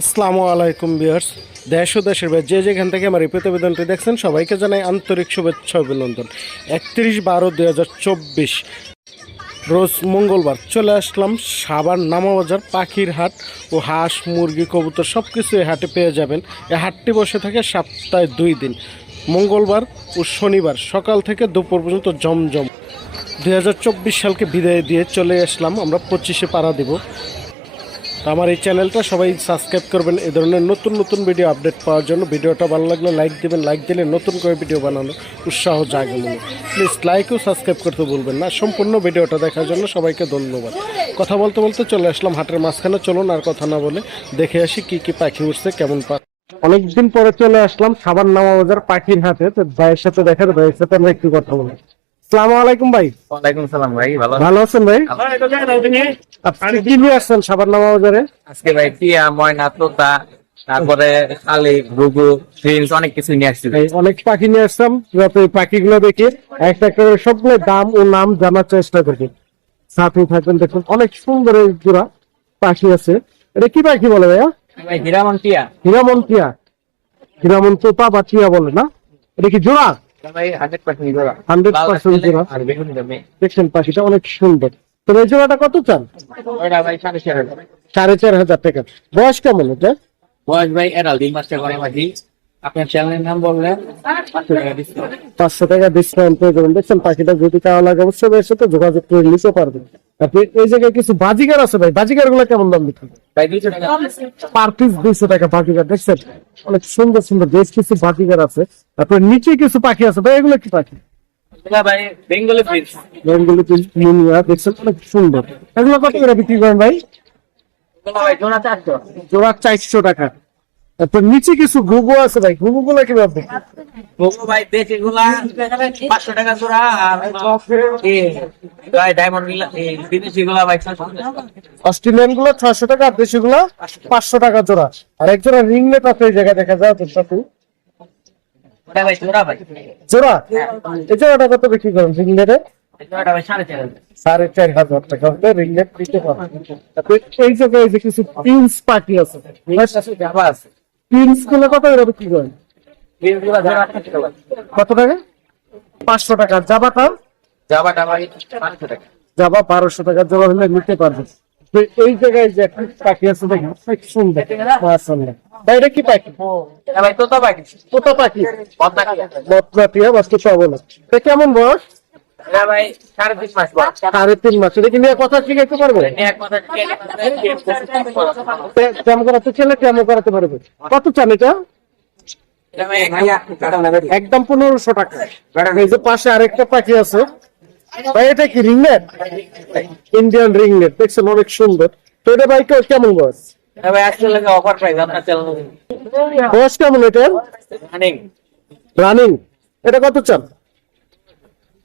আসসালামু আলাইকুম বিয়ার্স দেশ ও দেশের বাইরে যে যেখান থেকে আমার এই প্রতিবেদনটি দেখছেন, সবাইকে জানাই আন্তরিক শুভেচ্ছা অভিনন্দন। একত্রিশ বারো দুই হাজার চব্বিশ, রোজ মঙ্গলবার চলে আসলাম সাবার নামাবাজার পাখির হাট ও হাঁস, মুরগি, কবুতর সব কিছু এই হাটে পেয়ে যাবেন। এই হাটটি বসে থাকে সপ্তাহে দুই দিন, মঙ্গলবার ও শনিবার সকাল থেকে দুপুর পর্যন্ত জমজম। দুই হাজার চব্বিশ সালকে বিদায় দিয়ে চলে আসলাম, আমরা পঁচিশে পাড়া দেব। আমার এই চ্যানেলটা সবাই সাবস্ক্রাইব করবেন। এ ধরনের নতুন নতুন ভিডিও আপডেট পাওয়ার জন্য ভিডিওটা ভালো লাগলে লাইক দেবেন। লাইক দিলে নতুন করে ভিডিও বানানো উৎসাহ জাগে প্লিজ লাইক ও সাবস্ক্রাইব করতে বলবেন না। সম্পূর্ণ ভিডিওটা দেখার জন্য সবাইকে ধন্যবাদ। কথা বলতে বলতে চলে আসলাম হাটের মাঝখানে। চলুন আর কথা না বলে দেখে আসি কি কি পাখি উঠছে, কেমন পাখি অনেকদিন পরে চলে আসলাম সাবান নামা বাজার পাখির হাতে তো ভাইয়ের সাথে দেখার ভাইয়ের সাথে আমরা একটু কথা বলি। আসসালামু আলাইকুম ভাই। ওয়ালাইকুম সালাম ভাই ভালো ভালো আছেন ভাই? আপনি কি নিয়ে আসছেন সাবান নামা বাজারে? আজকে ভাই টিয়া ময়না তোতা তারপরে শালিক ঘুঘু প্রিন্স অনেক কিছু নিয়ে আসছি। অনেক পাখি নিয়ে আসলাম। যাতে পাখিগুলো দেখে একটা একটা করে সবগুলো দাম ও নাম জানার চেষ্টা করি সাথে থাকবেন দেখুন অনেক সুন্দর এই জোড়া পাখি আছে। এটা কি পাখি বলে ভাইয়া? ভাই হীরামন টিয়া। হীরামন টিয়া। হীরামন তোতা বা টিয়া বলে না? এটা কি জোড়া? হান্ড্রেড পার্সেন্ট জোড়া 100% জোড়া। আর বেগুনি দামে দেখছেন পাখিটা অনেক সুন্দর। তো এই জোড়াটা কত চান? সাড়ে চার হাজার। টাকা। বয়স কেমন এটা? বয়স ভাই এরা দুই মাসটা করে মাঝি আপনার চ্যানেলের নাম বললেন? পাঁচশো টাকা ডিসকাউন্ট পাঁচশো টাকা ডিসকাউন্ট পেয়ে যাবেন। দেখছেন পাখিটা যদি লাগে অবশ্যই এর সাথে যোগাযোগ করে নিতে পারবেন আপনি এই জায়গায় কিছু আছে ভাই। গুলো কেমন দাম বিক্রি ভাই দুইশো টাকা। পার পিস দুইশো টাকা বাজিগার। দেখছেন? অনেক সুন্দর সুন্দর বেশ কিছু আছে। তারপর নিচে কিছু পাখি আছে। ভাই এগুলো কি পাখি? ভাই বেঙ্গলি প্রিন্স বেঙ্গলি মুনিয়া দেখছেন? অনেক সুন্দর। এগুলো কত করে বিক্রি করেন ভাই? ভাই জোড়া চারশো। জোড়া চারশো টাকা। তারপর নিচে কিছু ঘুঘু আছে ভাই ঘুঘু গুলো কীভাবে? ঘুঘু ভাই দেশি গুলা পাঁচশো টাকা জোড়া আর ডায়মন্ড বিদেশি গুলা ভাই অস্ট্রেলিয়ানগুলো ছয়শো টাকা আর দেশি গুলো পাঁচশো টাকা জোড়া। আর একজোড়া রিংলেট আছে এই জায়গায় দেখা যায় তোর সাথে জোড়া এই জোড়াটা কত বিক্রি করেন রিংলেটে সাড়ে চার হাজার। টাকা হলে রিংলেট দিতে পারবেন এই জায়গায় কিছু প্রিন্স পাখি আছে আছে। প্রিন্সগুলো কত করে বিক্রি করেন? কত টাকা? পাঁচশো টাকা। জাবা বারোশো টাকা। জোড়া হলে নিতে পারবেন। তো এই জায়গায় যে একটা পাখি আছে দেখেন সুন্দর। মাশাআল্লাহ। ভাই এটা কি পাখি? ভাই তোতা পাখি। কত পাখি। কালিয়া। বাস্তু এটা কেমন বয়স? ভাই সাড়ে তিন মাস বয়স। সাড়ে তিন মাস এটা কি নিয়ে কথা শিখাইতে পারবে? করাতে ছেলে কেমন করাতে পারবে। কত চান এটা? একদম পনেরোশো টাকা। এই যে পাশে আরেকটা পাখি আছে। ভাই এটা কি রিংনেট ইন্ডিয়ান রিংনেট দেখছেন অনেক সুন্দর। তো এটা ভাই কে- কেমন বয়স? এটা ভাই আজকে লাগে অফার প্রাইস আপনার চ্যানেল বয়স কেমন এটা রানিং রানিং এটা কত চান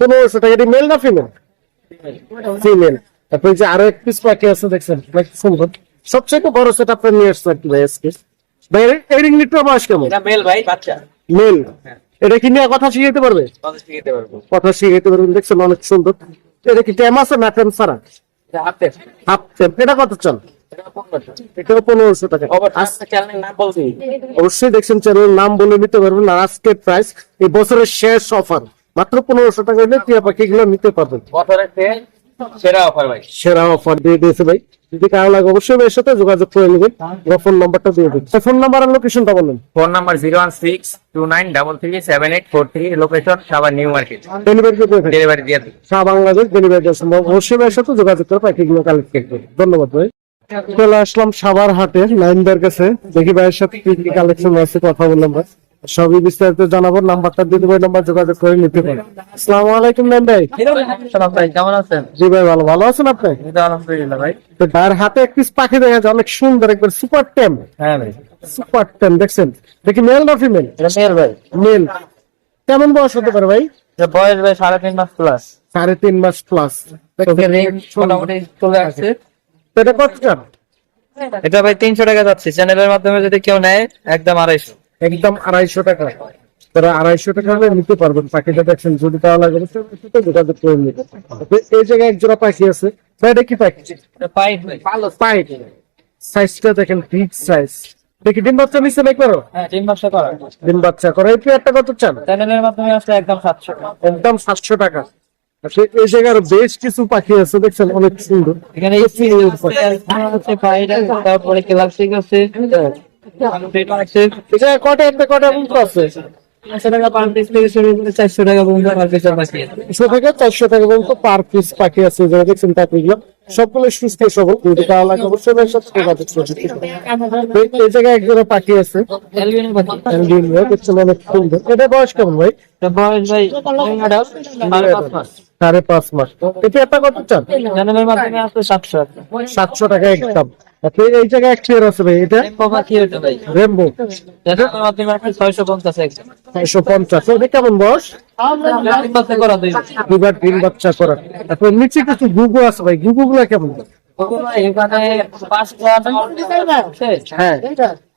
পনেরোশো টাকা এটা মেল না ফিমেল ফিমেল তারপরে যে আরও এক পিস পাখি আছে দেখছেন? সুন্দর। সবচেয়ে বড় সেট আপনি নিয়ে আর কি ভাই আজকে। ভাই এই বয়স কেমন? এটা মেল ভাই বাচ্চা। মেল এটা কি নিয়ে কথা শিখাইতে পারবে? কথা শিখাইতে পারবেন দেখছেন? অনেক সুন্দর। এটা কি ট্যাম আছে না ট্যাম ছাড়া? হাফ ট্যাম এটা কত পনেরোশো। টাকা। অবশ্যই দেখছেন চ্যানেলের নাম বলে নিতে পারবেন। আর আজকের প্রাইস এই বছরের শেষ অফার মাত্র পনেরোশো টাকা হলে টিয়া পাখি গুলো নিতে পারবেন। সেরা অফার ভাই। সেরা অফার দিয়ে দিয়েছে ভাই। যদি কারও লাগে অবশ্যই ভাইয়ের সাথে যোগাযোগ করে নেবেন। ফোন নাম্বারটা দিয়ে দিন ফোন নাম্বার আর লোকেশনটা বলেন। Phone number zero one six two nine double three seven eight four three location Savar New Market delivery delivery দিয়ে সারা বাংলাদেশ ডেলিভারি দেওয়া সম্ভব অবশ্যই ভাইয়ের সাথে যোগাযোগ করে পাখিগুলো কালেক্ট করবেন। ধন্যবাদ ভাই। চলে আসলাম সাভার হাটে নাইনদের কাছে। দেখি ভাইয়ের সাথে কি কি কালেকশন আছে কথা বললাম ভাই। সবই বিস্তারিত জানাব নাম্বারটা দিয়ে দেবো নাম্বার যোগাযোগ করে নিতে পারেন আসসালামু আলাইকুম নাইন ভাই। ভাই কেমন আছেন? জি ভাই ভালো। ভালো আছেন আপনি? আলহামদুলিল্লাহ ভাই। তো ভাইয়ের হাতে এক পিস পাখি দেখা যায় অনেক সুন্দর একবার সুপার টেম হ্যাঁ ভাই। সুপার টেম দেখছেন? দেখি মেল না ফিমেল এটা মেল ভাই। মেল কেমন বয়স হতে পারে ভাই? বয়স ভাই সাড়ে তিন মাস প্লাস সাড়ে তিন মাস প্লাস মোটামুটি চলে আসছে। এটা কত এটা ভাই তিনশো টাকা যাচ্ছে। চ্যানেলের মাধ্যমে যদি কেউ নেয় একদম আড়াইশো। একদম আড়াইশো টাকা। তারা আড়াইশো টাকা হলে নিতে পারবেন। পাখিটা দেখছেন যদি তাহলে লাগে অবশ্যই আমার সাথে যোগাযোগ করে নিতে এই জায়গায় এক জোড়া পাখি আছে। এটা কি পাখি? পাইট সাইজটা দেখেন বিগ সাইজ। দেখি ডিম বাচ্চা নিচ্ছে না একবারও? হ্যাঁ করা। ডিম বাচ্চা করে। এই পেয়ারটা কত চান? চ্যানেলের মাধ্যমে আসলে একদম সাতশো একদম সাতশো টাকা। আসলে এই জায়গার বেশ কিছু পাখি আছে দেখছেন অনেক সুন্দর। এখানে তারপরে আছে। এটা কটা একটা কটা আছে? টাকা পার পিস চারশো টাকা পর্যন্ত পার পিসের পাখি আছে। থেকে চারশো টাকা পর্যন্ত পার পিস পাখি আছে যারা দেখছেন পাখিগুলো সবগুলো সুস্থ সবল কিন্তু লাগে অবশ্যই। এই- জায়গায় পাখি আছে। অনেক সুন্দর। এটা বয়স কেমন ভাই? এটা বয়স ভাই সাড়ে পাঁচ মাস। এটা একটা কত চান? সাতশো সাতশো টাকা একদম। এই জায়গায় এক ক্লিয়ার আছে ভাই এটা? টেম্পো পাখি ভাই? রেমবো চ্যানেলের মাধ্যমে আসলে ছয়শো পঞ্চাশ একদম ছয়শো পঞ্চাশ। এটা কেমন বস তিন করা দুবার তিন বাচ্চা করা। তারপর নিচে কিছু গুগু আছে ভাই গুগু গুলা কেমন এখানে পাঁচটা হ্যাঁ।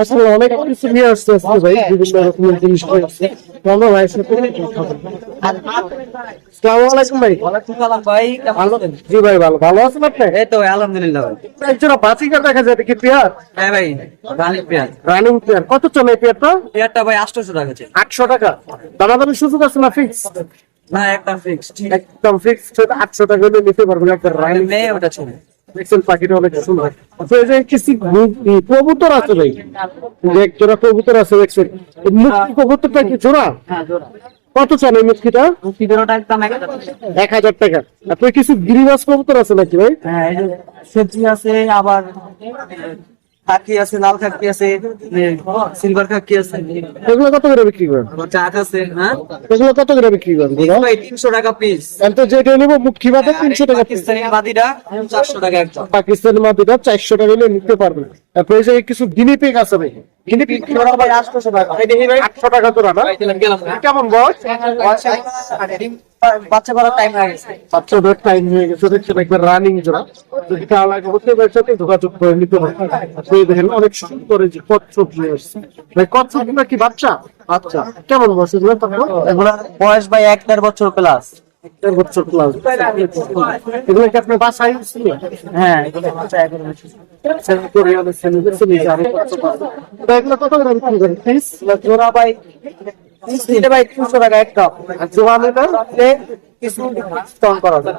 আসলে অনেক কিছু নিয়ে আসতে আসতে ভাই বিভিন্ন রকমের জিনিস নিয়ে আসছে। আমরা ভাইয়ের সাথে আসসালামু আলাইকুম ভাই। ভাই ভালো জি ভাই ভালো। ভালো আছেন আপনি? এই তো আলহামদুলিল্লাহ ভাই। একজোড়া বাচিকা দেখা যায় কি পেয়ার? হ্যাঁ ভাই রানি পেঁয়াজ রানিং পেয়ার। কত চলে পেয়ারটা? ভাই আটশোশো টাকা আছে আটশো টাকা। দাদা দামি সুযোগ আছে না ফিক্স না একটা ফিক্সড একদম ফিক্স আটশো টাকা হলে নিতে পারবেন। একটা রানিং মেয়ে ওটা ছিল দেখছেন পাখিটা অনেক সুন্দর। এই যে কিছু কবুতর আছে ভাই। এক জোড়া কবুতর আছে দেখছেন। মুক্তি কবুতরটা কি জোড়া? হ্যাঁ কত চান এই এক হাজার টাকা। আপনার কিছু গিরিবাস কবুতর আছে নাকি ভাই? হ্যাঁ সবজি আছে আবার খাকি আছে লাল খাকি আছে সিলভার খাকি আছে। এগুলো কত করে বিক্রি করেন? চাট আছে হ্যাঁ? এগুলো কত করে বিক্রি করেন ভাই তিনশো টাকা পিস তাহলে তো যেটা নেব মুখি বাদে তিনশো টাকা piece। পাকিস্তানি বাদিটা চারশো টাকা একদম পাকিস্তানের মাটিটা চারশো টাকা নিলে নিতে পারবেন তারপরে যে কিছু গিনি পিক আছে ভাই। গিনি পিক ভাই? আটশোশো টাকা আটশো টাকা তোরা না? কেমন বয়স? বাচ্চা করার টাইম হয়ে গেছে। বাচ্চাদের টাইম হয়ে গেছে দেখছেন একবার রানিং জোড়া। যদি ভালো লাগে অবশ্যই ভাইয়ের সাথে যোগাযোগ করে নিতে আপনি দেখেন অনেক সুন্দর এই যে কচ্ছপ নিয়ে আসছে। ভাই কচ্ছপ কি বাচ্চা? বাচ্চা। কেমন বয়স? এগুলো তারপর বয়স ভাই এক দেড় বছর প্লাস দেড় বছর ক্লাস এগুলো কি আপনার বাসায় হ্যাঁ এগুলো কত করে বিক্রি করেন? জোড়া তিনটে তিনশো টাকা জোড়া নিলে কিছু ডিসকাউন্ট করা যায়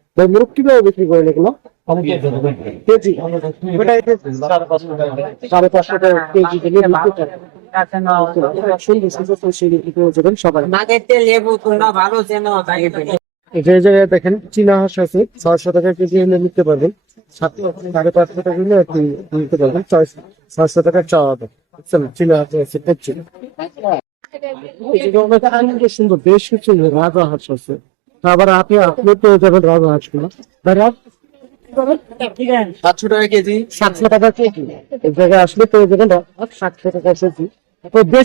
বিক্রি। সাড়ে পাঁচশো টাকা দেখেন, চীনা হাঁস আছে, ছয়শো টাকা কেজি হলে নিতে পারবেন। সাড়ে পাঁচশো টাকা আপনি নিতে পারবেন। ছয়শো টাকা চাওয়া হবে। চীনা হাঁস আছে সুন্দর, বেশ কিছু রাজা হাঁস আছে। আবার আপনি আপনি পেয়ে যাবেন সাতশো টাকা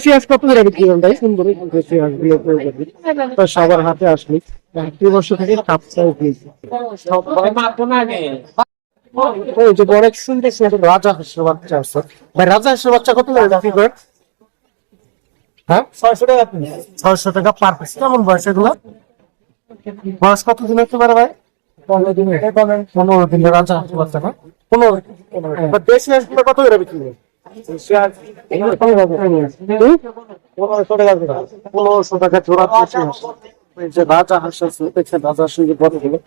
হাঁস কত করে হাতে আসলে একটি হাঁসের বাচ্চা আছে। ভাই, রাজা হাঁসের বাচ্চা কত করে বিক্রি করেন হ্যাঁ? ছয়শো টাকা পার কেমন বয়স এগুলো? বয়স কত দিন হতে পারে ভাই? পনেরো দিন পনেরো দিনের রাজা হাঁসের বাচ্চা না পনেরো দেশি হাঁসগুলো কত করে বিক্রি পনেরোশো টাকা জোড়া রাজা হাঁস আছে দেখছেন রাজা হাঁস বড়গুলো।